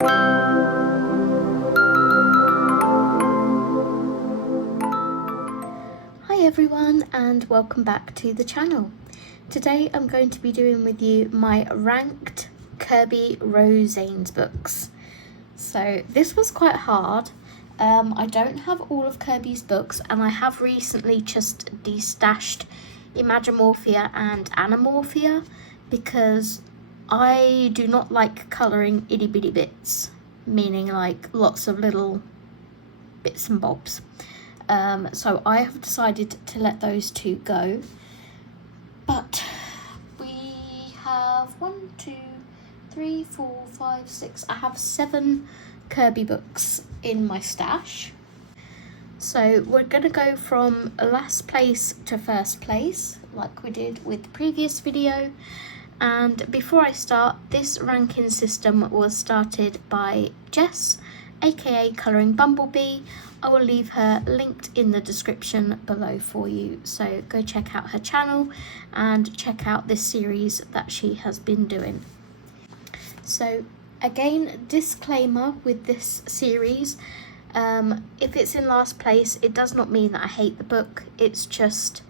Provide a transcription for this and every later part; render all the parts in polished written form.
Hi everyone and welcome back to the channel. Today I'm going to be doing with you my ranked Kerby Rosanes books. So this was quite hard. I don't have all of Kerby's books and I have recently just destashed Mythamorphia and Morphia because I do not like colouring itty bitty bits, meaning like lots of little bits and bobs. So I have decided to let those two go. But we have 1, 2, 3, 4, 5, 6. I have 7 Kerby books in my stash. So we're going to go from last place to first place, like we did with the previous video. And before I start, this ranking system was started by Jess, aka Colouringbumblebee. I will leave her linked in the description below for you, so go check out her channel and check out this series that she has been doing. So again, disclaimer with this series, if it's in last place, it does not mean that I hate the book. It's just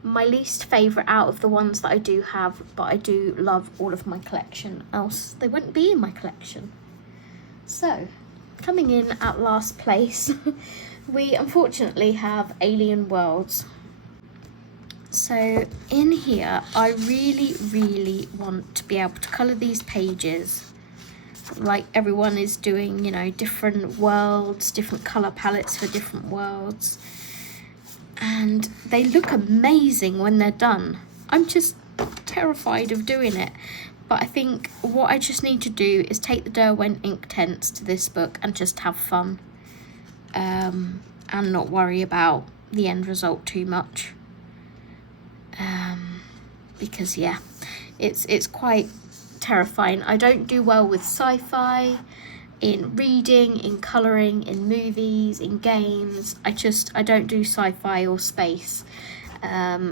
my least favourite out of the ones that I do have, but I do love all of my collection, else they wouldn't be in my collection. So coming in at last place, we unfortunately have Alien Worlds. So in here, I really want to be able to colour these pages like everyone is doing, you know, different worlds, different colour palettes for different worlds. And they look amazing when they're done. I'm just terrified of doing it. But I think what I just need to do is take the Derwent Inktense to this book and just have fun. And not worry about the end result too much. Because yeah, it's quite terrifying. I don't do well with sci-fi, in reading, in colouring, in movies, in games. I don't do sci-fi or space.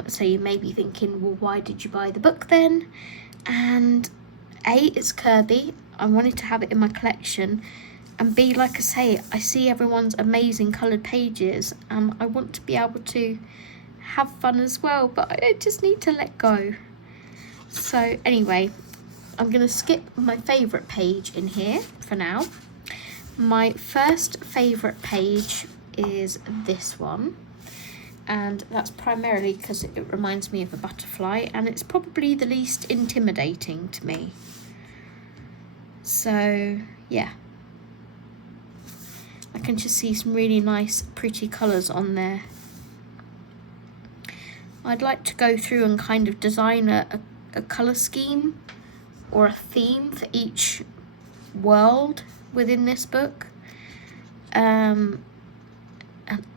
So you may be thinking, well, why did you buy the book then? And A, it's Kerby. I wanted to have it in my collection. And B, like I say, I see everyone's amazing coloured pages and I want to be able to have fun as well, but I just need to let go. So anyway, I'm going to skip my favourite page in here for now. My first favourite page is this one. And that's primarily because it reminds me of a butterfly and it's probably the least intimidating to me. So yeah, I can just see some really nice pretty colours on there. I'd like to go through and kind of design a colour scheme or a theme for each world within this book. And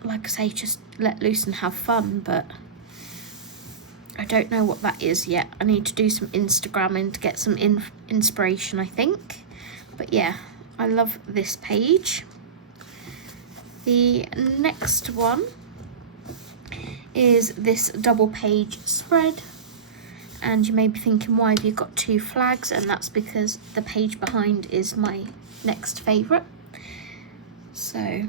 like I say, just let loose and have fun, but I don't know what that is yet. I need to do some Instagramming to get some inspiration, I think. But yeah, I love this page. The next one is this double page spread. And you may be thinking, why have you got 2 flags? And that's because the page behind is my next favourite. So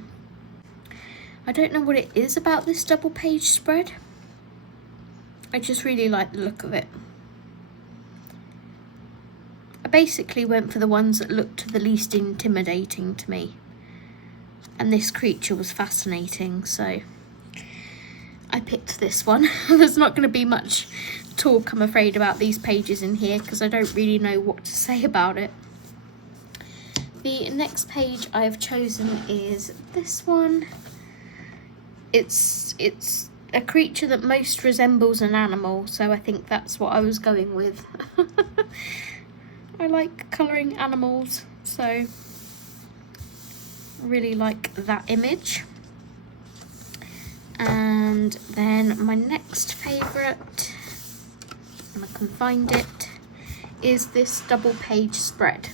I don't know what it is about this double page spread. I just really like the look of it. I basically went for the ones that looked the least intimidating to me. And this creature was fascinating, so I picked this one. There's not going to be much talk, I'm afraid, about these pages in here because I don't really know what to say about it. The next page I've chosen is this one. It's a creature that most resembles an animal, so I think that's what I was going with. I like colouring animals, so I really like that image. And then my next favourite, and I can find it, is this double page spread.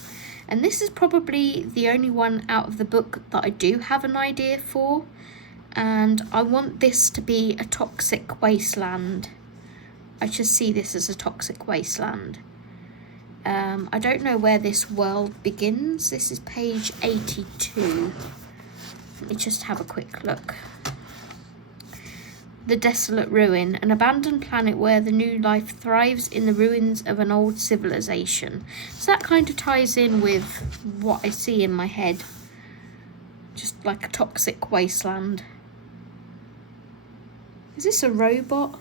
And this is probably the only one out of the book that I do have an idea for. And I want this to be a toxic wasteland. I just see this as a toxic wasteland. I don't know where this world begins. This is page 82. Let me just have a quick look. The desolate ruin, an abandoned planet where the new life thrives in the ruins of an old civilization. So that kind of ties in with what I see in my head. Just like a toxic wasteland. Is this a robot?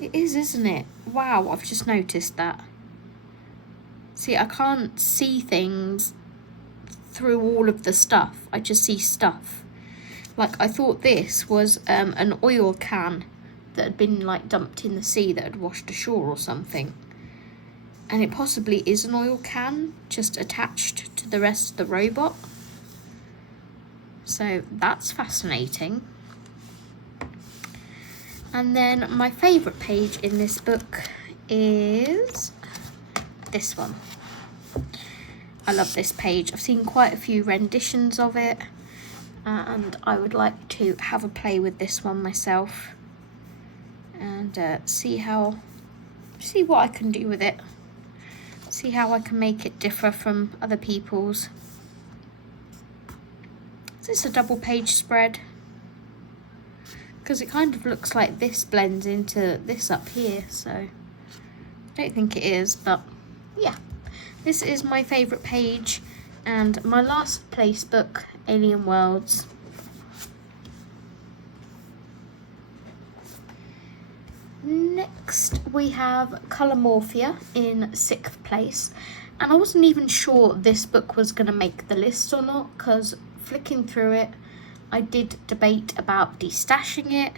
It is, isn't it? Wow, I've just noticed that. See, I can't see things through all of the stuff. I just see stuff. Like, I thought this was an oil can that had been, like, dumped in the sea that had washed ashore or something. And it possibly is an oil can just attached to the rest of the robot. So that's fascinating. And then my favourite page in this book is this one. I love this page. I've seen quite a few renditions of it. And I would like to have a play with this one myself and see what I can do with it, see how I can make it differ from other people's. Is this a double page spread? Because it kind of looks like this blends into this up here, so I don't think it is, but yeah, this is my favourite page and my last place book, Alien Worlds. Next we have Colormorphia in 6th place, and I wasn't even sure this book was going to make the list or not, because flicking through it I did debate about destashing it,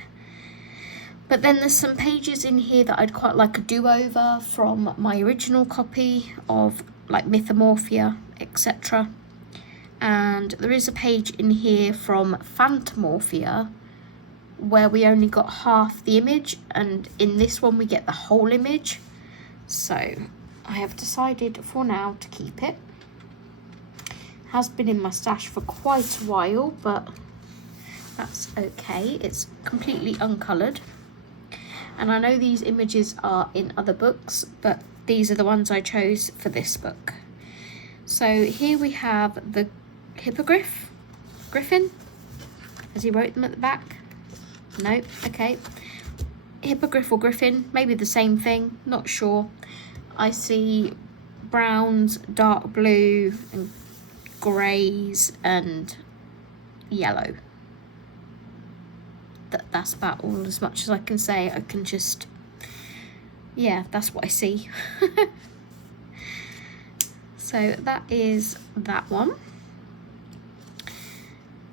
but then there's some pages in here that I'd quite like a do-over from my original copy of, like, Mythamorphia, etc. And there is a page in here from Phantomorphia where we only got half the image, and in this one we get the whole image. So I have decided for now to keep it. Has been in my stash for quite a while, but that's okay. It's completely uncoloured. And I know these images are in other books, but these are the ones I chose for this book. So here we have the Griffin, as he wrote them at the back. Nope, okay. Hippogriff or Griffin, maybe the same thing, not sure. I see browns, dark blue, and greys, and yellow. That's about all as much as I can say. I can just, yeah, that's what I see. So that is that one.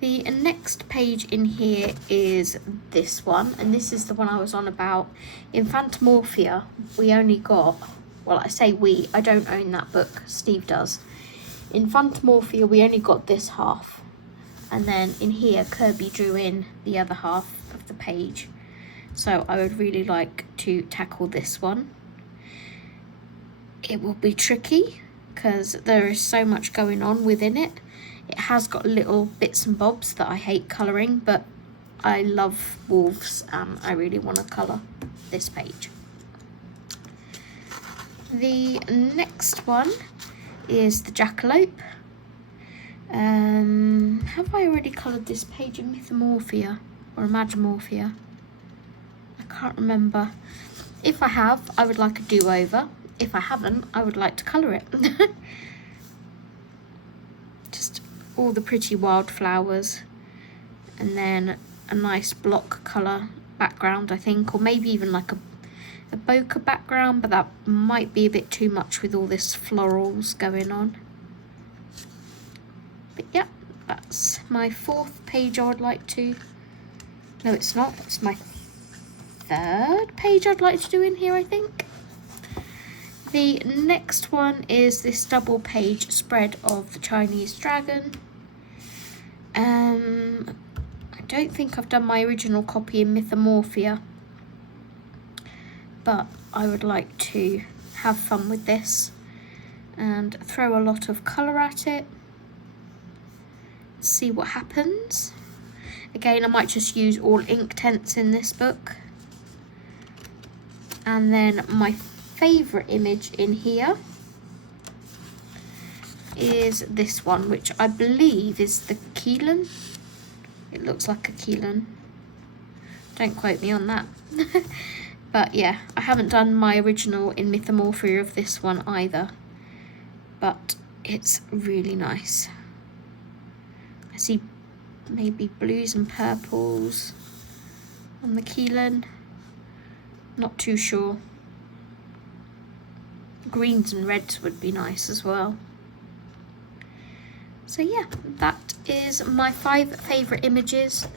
The next page in here is this one, and this is the one I was on about. In Phantomorphia, we only got, well, I say we, I don't own that book, Steve does. In Phantomorphia, we only got this half, and then in here, Kerby drew in the other half of the page. So I would really like to tackle this one. It will be tricky, because there is so much going on within it. It has got little bits and bobs that I hate colouring, but I love wolves and I really want to colour this page. The next one is the Jackalope. Have I already coloured this page in Mythamorphia or Imaginomorphia? I can't remember. If I have, I would like a do-over. If I haven't, I would like to colour it. Just all the pretty wildflowers, and then a nice block colour background, I think, or maybe even like a bokeh background, but that might be a bit too much with all this florals going on. But yeah, that's my 4th page I would like to, no it's not, it's my 3rd page I'd like to do in here, I think. The next one is this double page spread of the Chinese dragon. I don't think I've done my original copy in Mythamorphia, but I would like to have fun with this and throw a lot of colour at it, see what happens. Again, I might just use all Inktense in this book. And then my favourite image in here is this one, which I believe is the Keelan. It looks like a Keelan. Don't quote me on that. But yeah, I haven't done my original in Mythamorphia of this one either. But it's really nice. I see maybe blues and purples on the Keelan. Not too sure. Greens and reds would be nice as well. So yeah, that is my 5 favourite images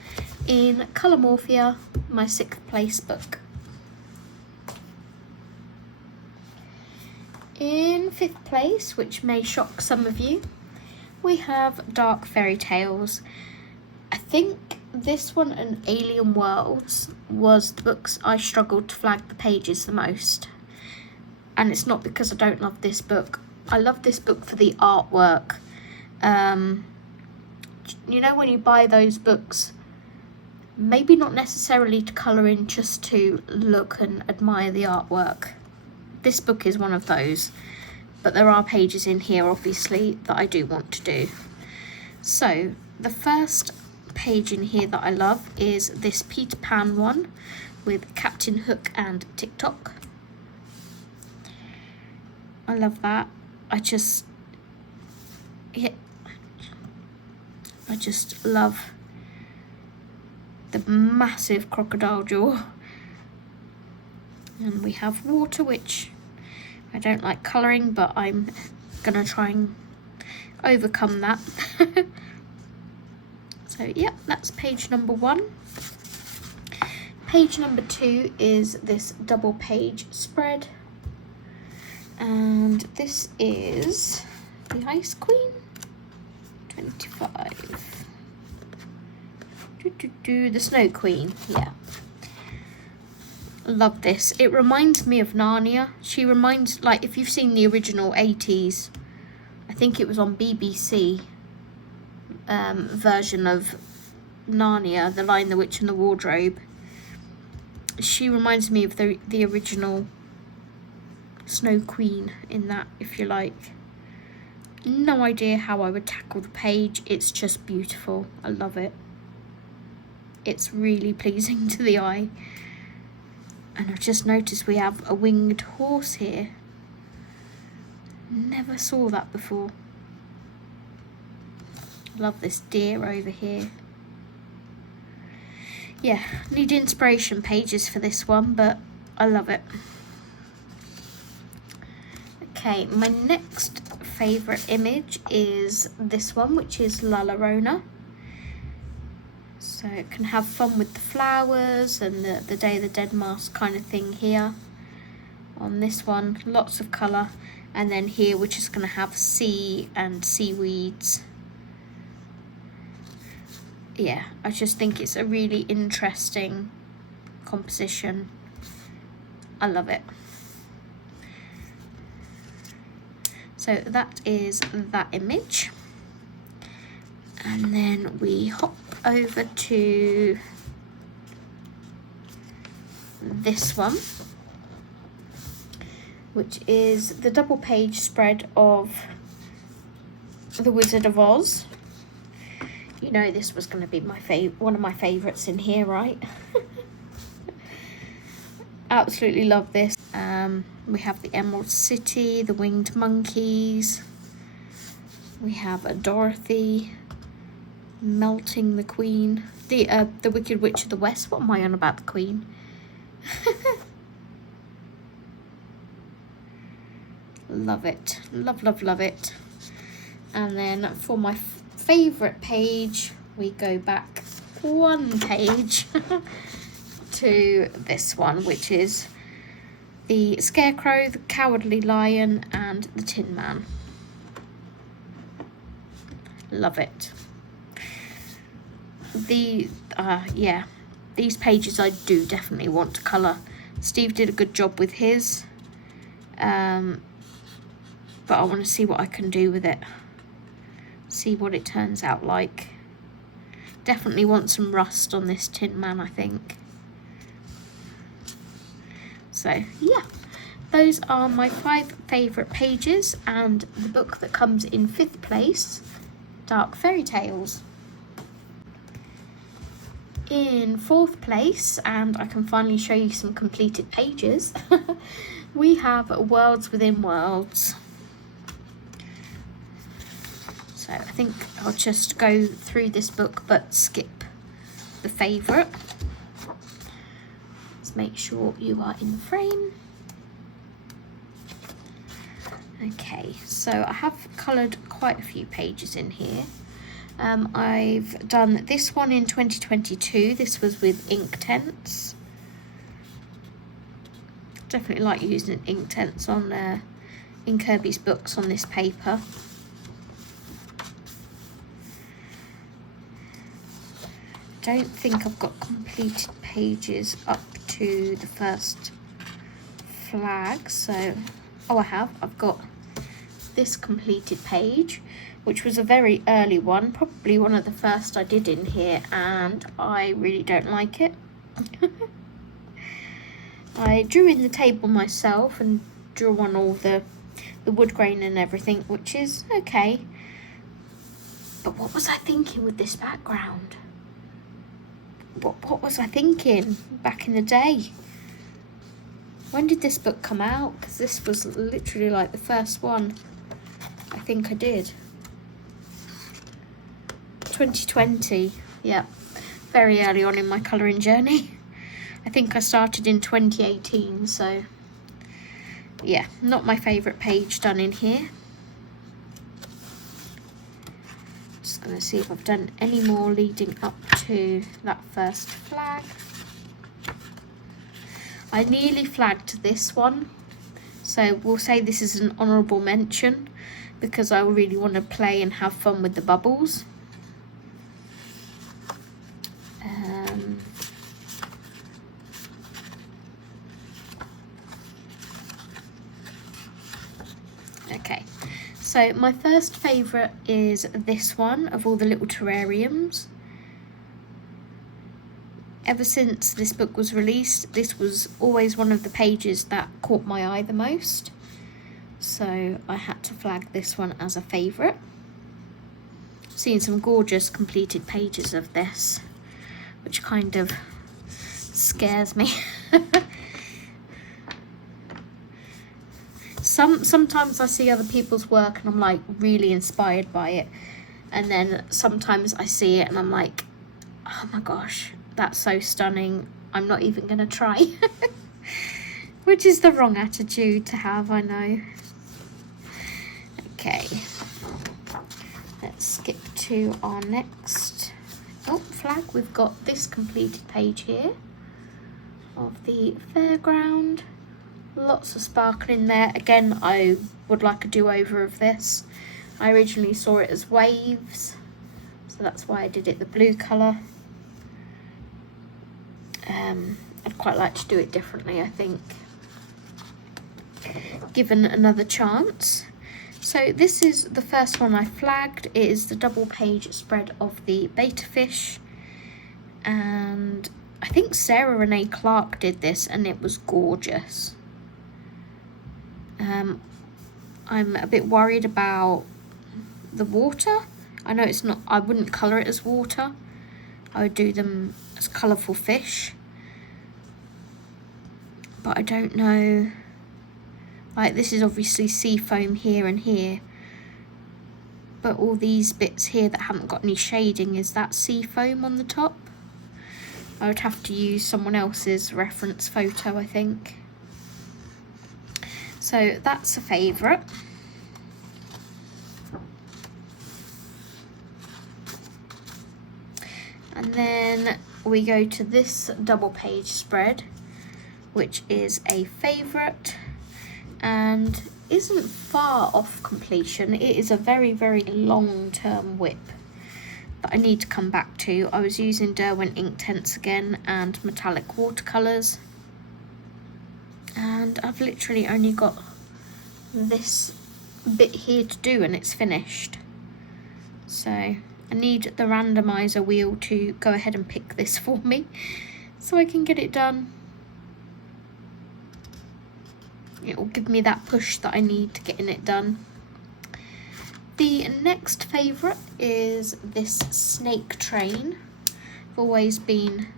in Colormorphia, my 6th place book. In 5th place, which may shock some of you, we have Dark Fairy Tales. I think this one and Alien Worlds was the books I struggled to flag the pages the most. And it's not because I don't love this book. I love this book for the artwork. You know, when you buy those books, maybe not necessarily to colour in, just to look and admire the artwork. This book is one of those, but there are pages in here obviously that I do want to do. So the first page in here that I love is this Peter Pan one with Captain Hook and TikTok. I love that. I just love the massive crocodile jaw. And we have water, which I don't like colouring, but I'm gonna try and overcome that. So yeah, that's page number 1. Page number 2 is this double page spread. And this is the Ice Queen, 25. The Snow Queen, yeah. Love this. It reminds me of Narnia. She reminds, like, if you've seen the original 80s, I think it was on BBC version of Narnia, The Lion, the Witch and the Wardrobe. She reminds me of the original Snow Queen in that, if you like. No idea how I would tackle the page. It's just beautiful. I love it. It's really pleasing to the eye. And I've just noticed we have a winged horse here. Never saw that before. Love this deer over here. Yeah, need inspiration pages for this one, but I love it. Okay, my next favourite image is this one, which is La Llorona. So it can have fun with the flowers and the Day of the Dead mask kind of thing here. On this one, lots of colour. And then here we're just going to have sea and seaweeds. Yeah, I just think it's a really interesting composition. I love it. So that is that image. And then we hop over to this one, which is the double page spread of The Wizard of Oz. You know this was going to be my one of my favourites in here, right? Absolutely love this. We have the Emerald City, the Winged Monkeys. We have a Dorothy melting the Queen. The Wicked Witch of the West. What am I on about the Queen? Love it. Love, love, love it. And then for my favourite page, we go back 1 page to this one, which is the Scarecrow, the Cowardly Lion, and the Tin Man. Love it. Yeah, these pages I do definitely want to colour. Steve did a good job with his, but I want to see what I can do with it. See what it turns out like. Definitely want some rust on this Tin Man, I think. So yeah, those are my 5 favourite pages, and the book that comes in 5th place, Dark Fairy Tales. In 4th place, and I can finally show you some completed pages, we have Worlds Within Worlds. So I think I'll just go through this book but skip the favourite. Let's make sure you are in frame. Okay, so I have coloured quite a few pages in here. I've done this one in 2022. This was with Inktense. Definitely like using Inktense on in Kerby's books on this paper. Don't think I've got completed pages up to the first flag, so oh, I have. I've got this completed page, which was a very early one, probably one of the first I did in here, and I really don't like it. I drew in the table myself and drew on all the wood grain and everything, which is okay. But what was I thinking with this background? What was I thinking back in the day? When did this book come out? Because this was literally like the first one I think I did. 2020, yeah, very early on in my colouring journey. I think I started in 2018, so yeah, not my favourite page done in here. Just going to see if I've done any more leading up to that first flag. I nearly flagged this one, so we'll say this is an honourable mention because I really want to play and have fun with the bubbles. Okay, so my first favourite is this one of all the little terrariums. Ever since this book was released, this was always one of the pages that caught my eye the most. So I had to flag this one as a favourite. Seen some gorgeous completed pages of this, which kind of scares me. Sometimes I see other people's work and I'm like really inspired by it, and then sometimes I see it and I'm like, oh my gosh, that's so stunning, I'm not even gonna try. Which is the wrong attitude to have, I know. Okay, let's skip to our next flag. We've got this completed page here of the fairground. Lots of sparkle in there. Again, I would like a do-over of this. I originally saw it as waves, so that's why I did it the blue colour. I'd quite like to do it differently, I think, given another chance. So this is the first one I flagged. It is the double page spread of the beta fish, and I think Sarah Renee Clark did this and it was gorgeous. I'm a bit worried about the water. I know it's not, I wouldn't colour it as water. I would do them as colourful fish. But I don't know, like this is obviously sea foam here and here. But all these bits here that haven't got any shading, is that sea foam on the top? I would have to use someone else's reference photo, I think. So that's a favourite. And then we go to this double page spread, which is a favourite and isn't far off completion. It is a very, very long-term whip that I need to come back to. I was using Derwent Inktense again and metallic watercolours. And I've literally only got this bit here to do and it's finished. So I need the randomizer wheel to go ahead and pick this for me so I can get it done. it will give me that push that I need to getting it done. The next favourite is this snake train. I've always been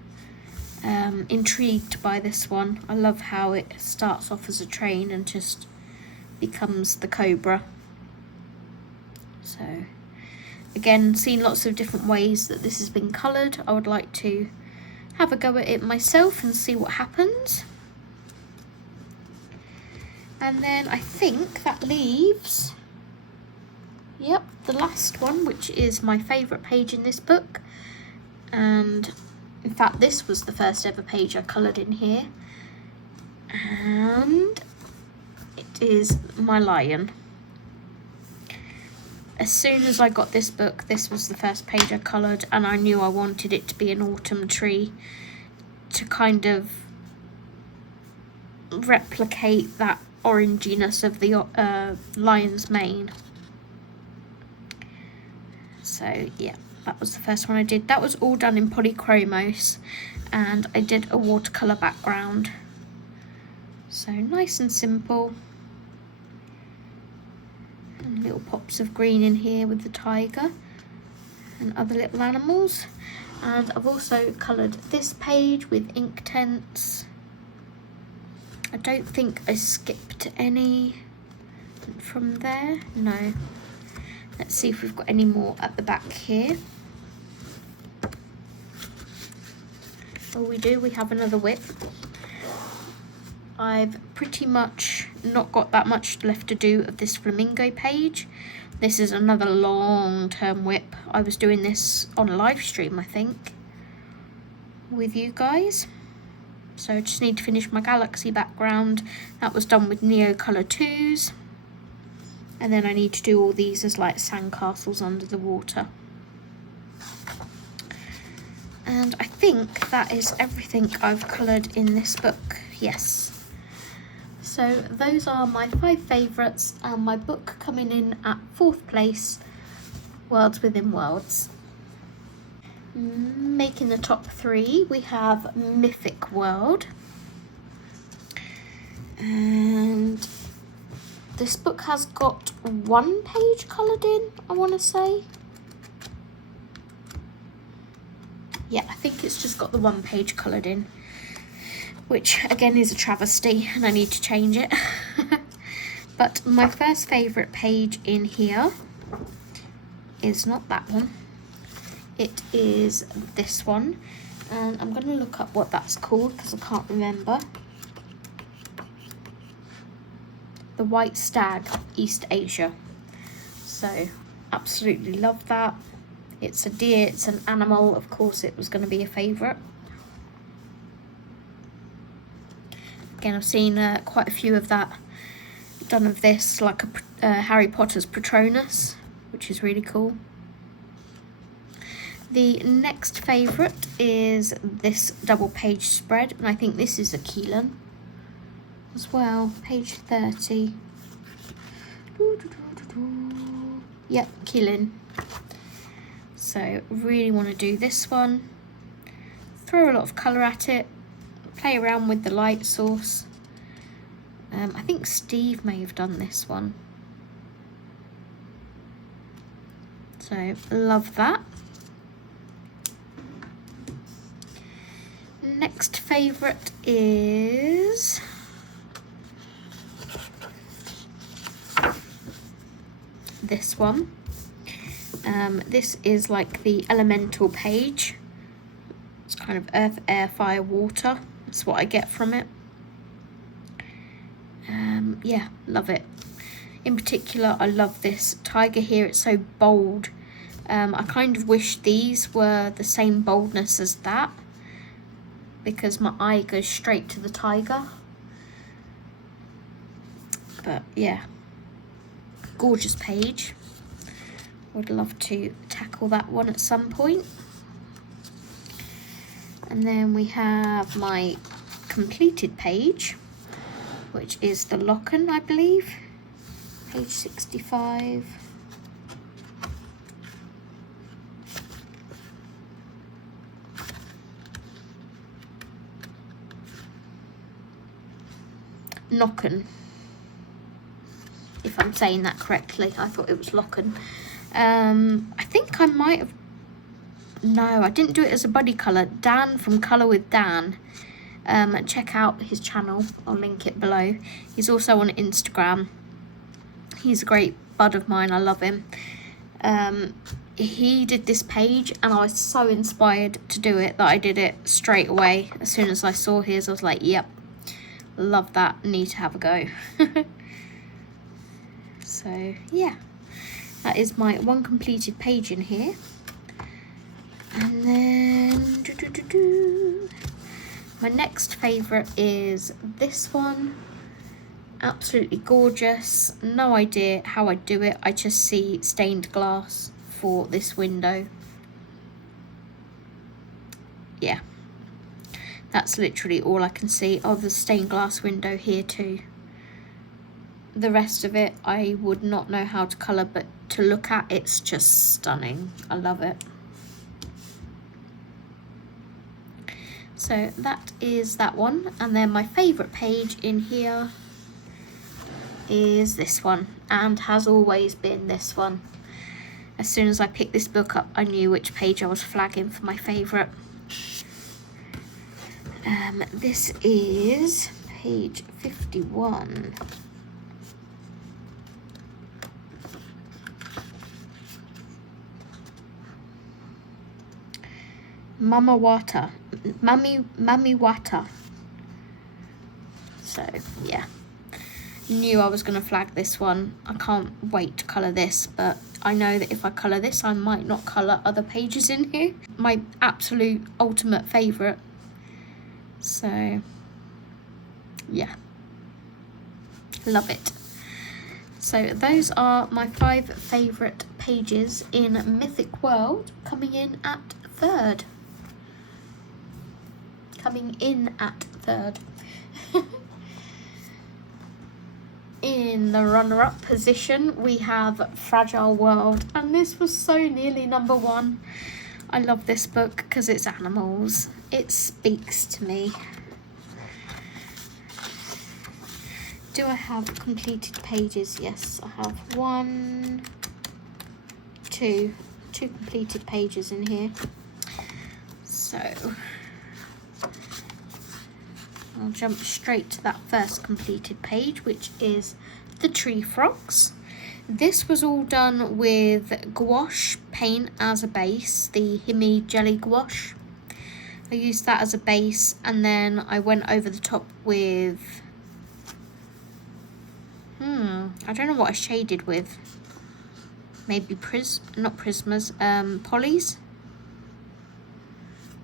intrigued by this one. I love how it starts off as a train and just becomes the cobra. So again, seen lots of different ways that this has been coloured. I would like to have a go at it myself and see what happens. And then I think that leaves, yep, the last one, which is my favourite page in this book. And in fact, this was the first ever page I coloured in here. And it is my lion. As soon as I got this book, this was the first page I coloured, and I knew I wanted it to be an autumn tree to kind of replicate that oranginess of the lion's mane. So yeah, that was the first one I did. That was all done in polychromos, and I did a watercolour background. So nice and simple. And little pops of green in here with the tiger and other little animals. And I've also coloured this page with Inktense. I don't think I skipped any from there. No. Let's see if we've got any more at the back here. Oh, we do. We have another whip. I've pretty much not got that much left to do of this flamingo page. This is another long-term whip. I was doing this on a live stream, I think, with you guys. So I just need to finish my galaxy background. That was done with Neo Colour 2s. And then I need to do all these as like sandcastles under the water. And I think that is everything I've coloured in this book. Yes. So those are my 5 favourites, and my book coming in at 4th place, Worlds Within Worlds. Making the top 3, we have Mythic World. And this book has got 1 page coloured in, I want to say. Yeah, I think it's just got the 1 page coloured in, which again is a travesty, and I need to change it. But my first favourite page in here is not that one. It is this one, and I'm going to look up what that's called because I can't remember. The White Stag, East Asia. So absolutely love that. It's a deer, it's an animal, of course it was going to be a favourite. Again, I've seen quite a few of that done of this, like a Harry Potter's Patronus, which is really cool. The next favourite is this double page spread, and I think this is a Keelan as well, page 30. Yep, Keelan. So really want to do this one. Throw a lot of colour at it. Play around with the light source. I think Steve may have done this one. So love that. Next favourite is this one. This is like the elemental page. It's kind of earth, air, fire, water. That's what I get from it. Yeah, love it. In particular, I love this tiger here. It's so bold. I kind of wish these were the same boldness as that, because my eye goes straight to the tiger. But yeah, gorgeous page. Would love to tackle that one at some point. And then we have my completed page, which is the Locken, I believe, page 65. Nocken. I'm saying that correctly. I thought it was Locken. I think I might have, no, I didn't do it as a buddy colour. Dan from Colour with Dan. Check out his channel, I'll link it below. He's also on Instagram. He's a great bud of mine, I love him. He did this page and I was so inspired to do it that I did it straight away. As soon as I saw his, I was like, yep, love that, need to have a go. So yeah, that is my one completed page in here. And then my next favourite is this one. Absolutely gorgeous. No idea how I do it. I just see stained glass for this window. Yeah, that's literally all I can see. Oh, the stained glass window here too. The rest of it I would not know how to colour, but to look at, it's just stunning. I love it. So that is that one. And then my favourite page in here is this one, and has always been this one. As soon as I picked this book up, I knew which page I was flagging for my favourite. This is page 51. Mummy Wata. So yeah, knew I was going to flag this one. I can't wait to colour this, but I know that if I colour this, I might not colour other pages in here. My absolute ultimate favourite. So yeah, love it. So those are my 5 favourite pages in Mythic World, coming in at third. In the runner-up position, we have Fragile World, and this was so nearly number 1. I love this book because it's animals. It speaks to me. Do I have completed pages? Yes, I have 1, 2 completed pages in here. So I'll jump straight to that first completed page, which is the tree frogs. This was all done with gouache paint as a base, the Himi Jelly Gouache. I used that as a base, and then I went over the top with, I don't know what I shaded with. Maybe not Prismas, Polys.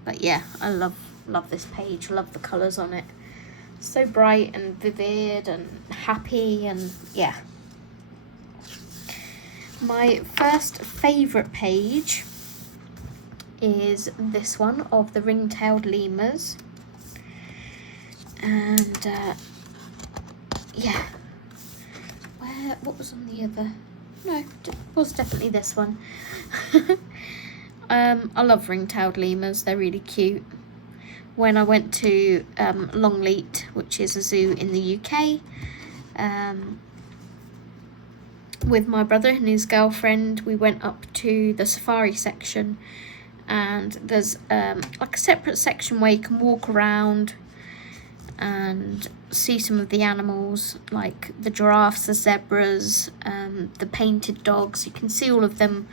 But yeah, I love this page, love the colours on it. So bright and vivid and happy, and yeah. My first favourite page is this one of the ring-tailed lemurs. And yeah. What was on the other? No, it was definitely this one. I love ring-tailed lemurs, they're really cute. When I went to Longleat, which is a zoo in the UK, with my brother and his girlfriend, we went up to the safari section, and there's like a separate section where you can walk around and see some of the animals, like the giraffes, the zebras, the painted dogs. You can see all of them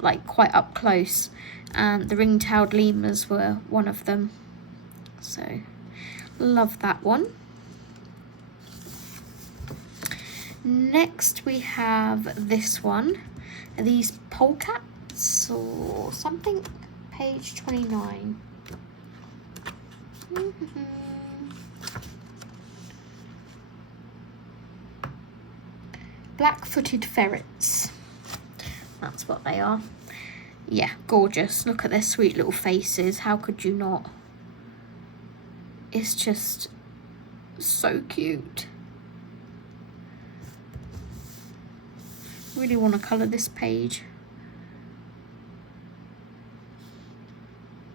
like quite up close, and the ring-tailed lemurs were one of them. So love that one. Next we have this one, these polecats or something, page 29. Black-footed ferrets, that's what they are. Yeah, gorgeous. Look at their sweet little faces, how could you not? It's just so cute. Really want to colour this page.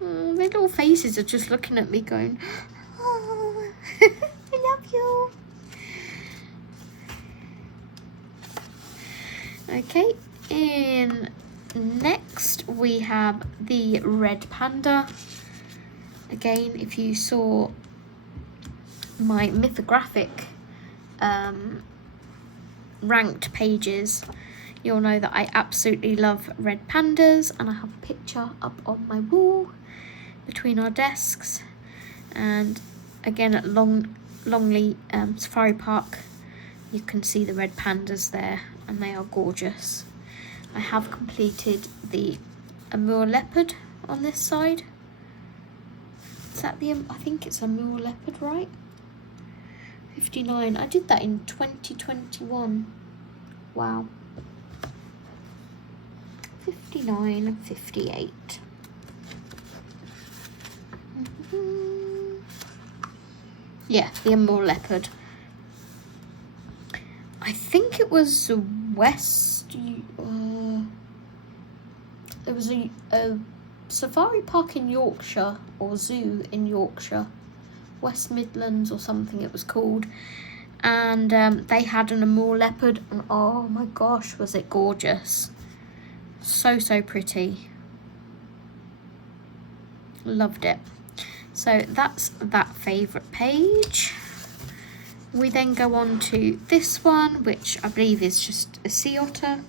Oh, their little faces are just looking at me going, oh, I love you. Okay, in next we have the red panda. Again, if you saw my mythographic ranked pages, you'll know that I absolutely love red pandas, and I have a picture up on my wall between our desks. And again, at Longley Safari Park, you can see the red pandas there, and they are gorgeous. I have completed the Amur leopard on this side. Is that the, I think it's Amur leopard, right? 59. I did that in 2021. Wow. 59 and 58. Yeah, the Amur leopard. I think it was there was a safari park in Yorkshire, or zoo in Yorkshire, West Midlands or something it was called, and they had an Amur leopard, and oh my gosh, was it gorgeous. So pretty. Loved it. So that's that favourite page. We then go on to this one, which I believe is just a sea otter.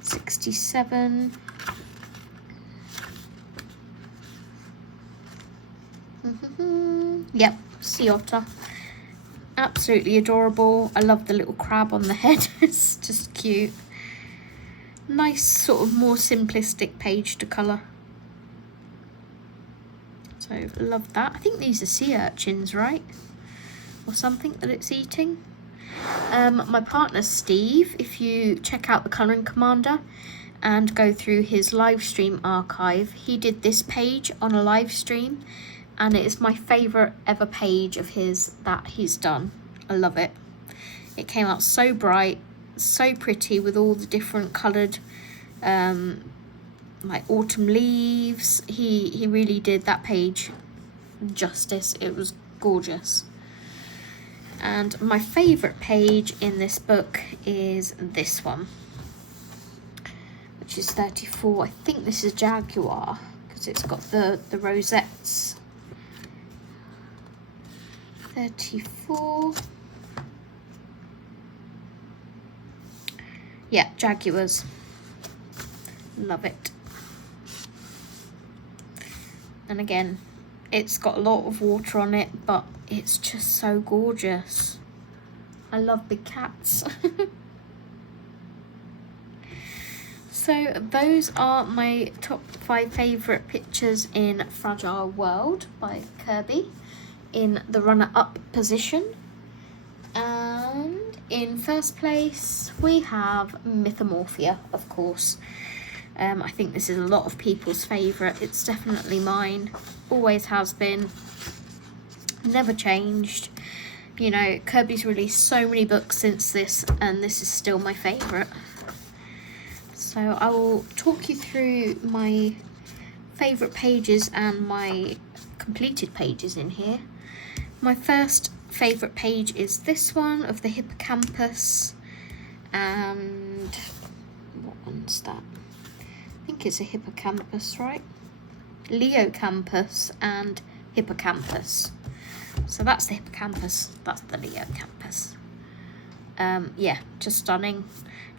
67. Yep, sea otter. Absolutely adorable. I love the little crab on the head. It's just cute. Nice sort of more simplistic page to colour. So love that. I think these are sea urchins, right? Or something that it's eating. My partner Steve, if you check out the Colouring Commander and go through his live stream archive, he did this page on a live stream, and it is my favourite ever page of his that he's done. I love it. It came out so bright, so pretty, with all the different coloured like autumn leaves. He really did that page justice. It was gorgeous. And my favourite page in this book is this one, which is 34. I think this is Jaguar, because it's got the rosettes. 34. Yeah, Jaguars. Love it. And again, it's got a lot of water on it, but it's just so gorgeous. I love big cats. So those are my top 5 favourite pictures in Fragile World by Kerby, in the runner-up position. And in first place we have Mythamorphia, of course. I think this is a lot of people's favourite. It's definitely mine. Always has been. Never changed. You know, Kerby's released so many books since this, and this is still my favourite. So I will talk you through my favourite pages and my completed pages in here. My first favourite page is this one of the hippocampus, and what one's that? I think it's a hippocampus, right? Leocampus and hippocampus. So that's the hippocampus, that's the Leocampus. Yeah, just stunning.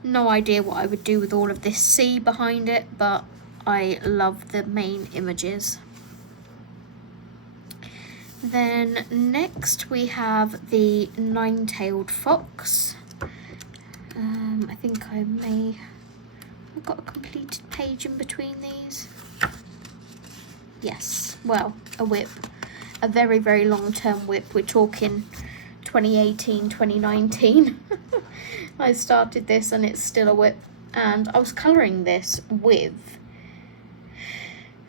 No idea what I would do with all of this sea behind it, but I love the main images. Then next we have the nine-tailed fox. I think I've got a completed page in between these. Yes, well, a whip. A very, very long-term whip. We're talking 2018, 2019. I started this and it's still a whip. And I was colouring this with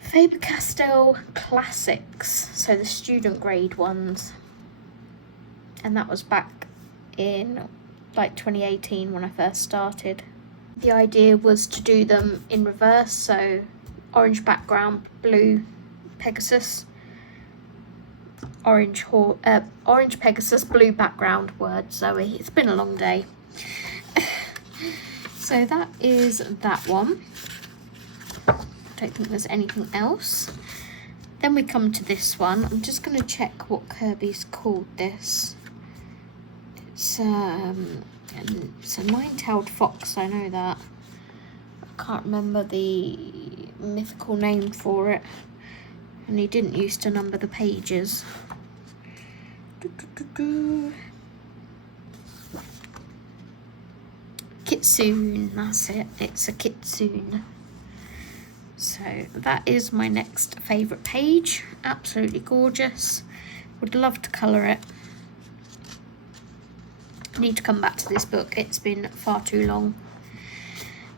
Faber-Castell Classics, so the student grade ones. And that was back in like 2018 when I first started. The idea was to do them in reverse, so orange background, blue Pegasus, orange Pegasus, blue background. Word, Zoe. It's been a long day. So that is that one. I don't think there's anything else. Then we come to this one. I'm just going to check what Kerby's called this. It's a nine-tailed fox, I know that. I can't remember the mythical name for it. And he didn't used to number the pages. Kitsune, that's it. It's a kitsune. So that is my next favourite page. Absolutely gorgeous. Would love to colour it. Need to come back to this book. It's been far too long.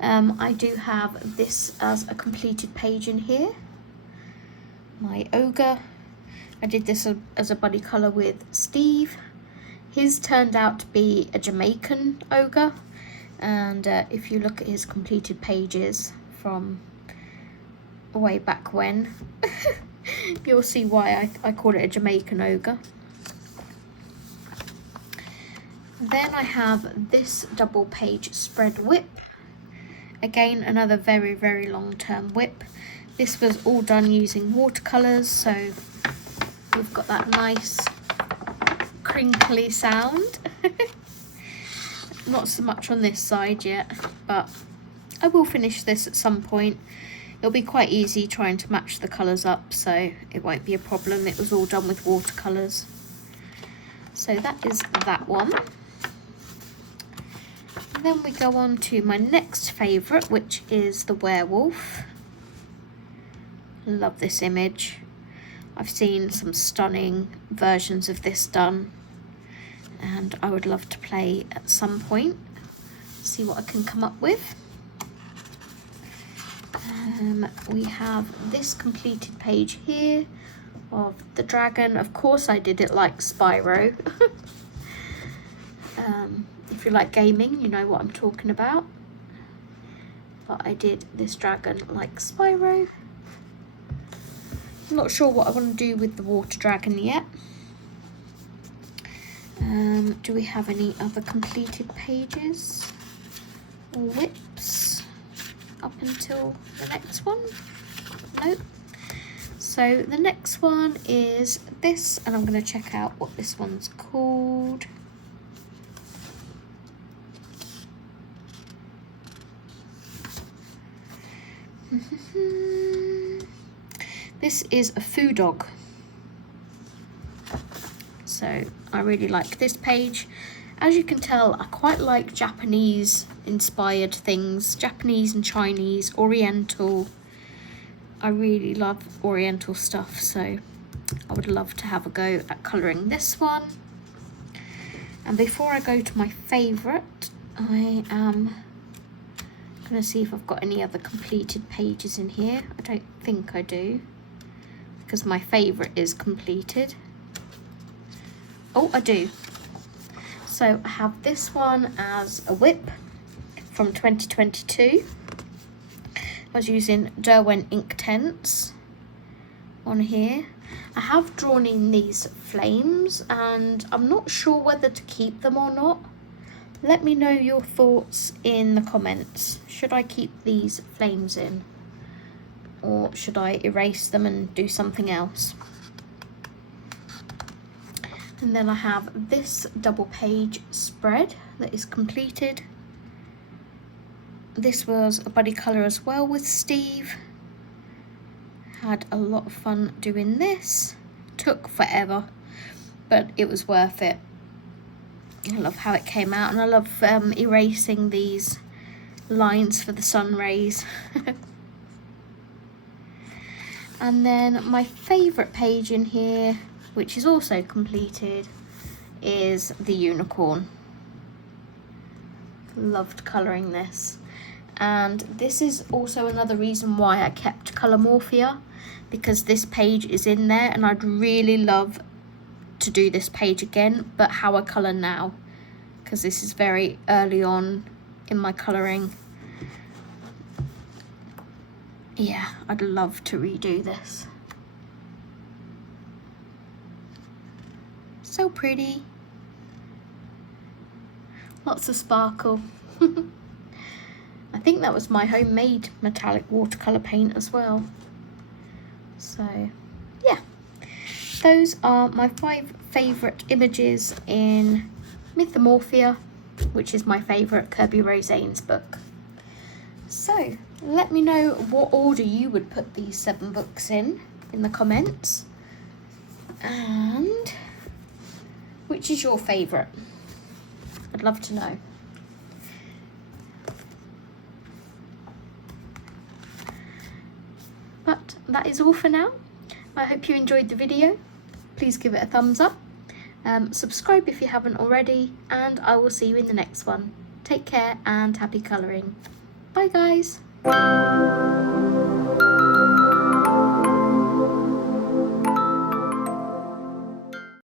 I do have this as a completed page in here. My ogre. I did this as a buddy colour with Steve. His turned out to be a Jamaican ogre. And if you look at his completed pages from way back when, you'll see why I call it a Jamaican ogre. Then I have this double page spread whip. Again, another very, very long term whip. This was all done using watercolours, so we've got that nice crinkly sound. Not so much on this side yet, but I will finish this at some point. It'll be quite easy trying to match the colours up, so it won't be a problem. It was all done with watercolours. So that is that one. And then we go on to my next favourite, which is the werewolf. Love this image. I've seen some stunning versions of this done, and I would love to play at some point, see what I can come up with. We have this completed page here of the dragon. Of course I did it like Spyro. If you like gaming, you know what I'm talking about. But I did this dragon like Spyro. I'm not sure what I want to do with the water dragon yet. Do we have any other completed pages or whips up until the next one? Nope. So the next one is this, and I'm going to check out what this one's called. This is a foo dog. So I really like this page. As you can tell, I quite like Japanese inspired things, Japanese and Chinese, Oriental. I really love Oriental stuff, so I would love to have a go at colouring this one. And before I go to my favourite, I am going to see if I've got any other completed pages in here. I don't think I do, because my favourite is completed. Oh, I do. So I have this one as a whip from 2022. I was using Derwent Inktense on here. I have drawn in these flames, and I'm not sure whether to keep them or not. Let me know your thoughts in the comments. Should I keep these flames in, or should I erase them and do something else? And then I have this double page spread that is completed. This was a buddy colour as well with Steve. Had a lot of fun doing this. Took forever, but it was worth it. I love how it came out, and I love erasing these lines for the sun rays. And then my favourite page in here, which is also completed, is the unicorn. Loved colouring this. And this is also another reason why I kept Colormorphia, because this page is in there, and I'd really love to do this page again, but how I colour now, because this is very early on in my colouring. Yeah, I'd love to redo this. So pretty. Lots of sparkle. I think that was my homemade metallic watercolour paint as well. So yeah, those are my 5 favourite images in Mythamorphia, which is my favourite Kerby Rosanes book. So let me know what order you would put these 7 books in the comments, and which is your favourite. I'd love to know. But that is all for now. I hope you enjoyed the video. Please give it a thumbs up. Subscribe if you haven't already, and I will see you in the next one. Take care and happy colouring. Bye guys.